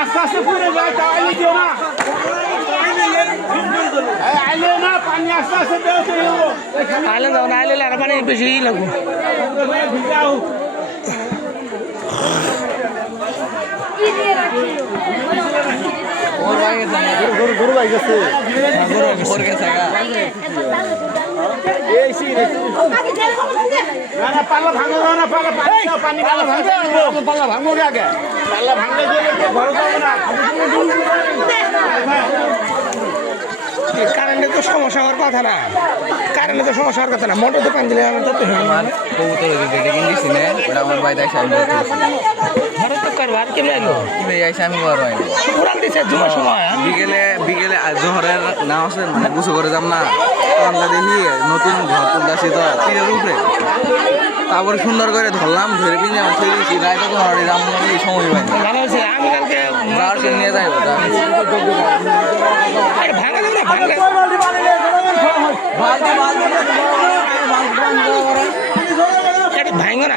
আস্তে আস্তে পুরে যায় তা আইলে দিও না আইলে না পানি আস্তে আস্তে দেও তো আইলে দাও না আইলে আর পানি বেশি লাগবে ভিজাও গরু ভাই গেছে পাল্লা ভাঙো না পাল্লা পানি পাল্লা ভাঙবে পাল্লা ভাঙবো আগে পাল্লা ভাঙলে ঘর যাবো না কারেন্টের তো সমস্যা হওয়ার কথা না কারেন্টের তো সমস্যা হওয়ার কথা না মোটর দোকান দিলে আমার তো আমার বাড়িতে এসে আমি ঘরে তো কারবার কেমন এলো এসে আমি বড় হয়নি উড়াল দিছে জুমার সময় বিকেলে জোহরের নামাজের মানে গুছো করে যাম না তখন দেখি নতুন ঘর তুলতেছি তো তীরের উপরে তারপরে সুন্দর করে ধরলাম ধরে পিনে উঠে দিয়েছি রায়টা তো হরে যাম সময় পাইনি ভালো হয়েছে আমি কালকে যাওয়ার জন্য নিয়ে যাইব ভাঙা দেবো না ভাঙলে এটা ভাঙো না না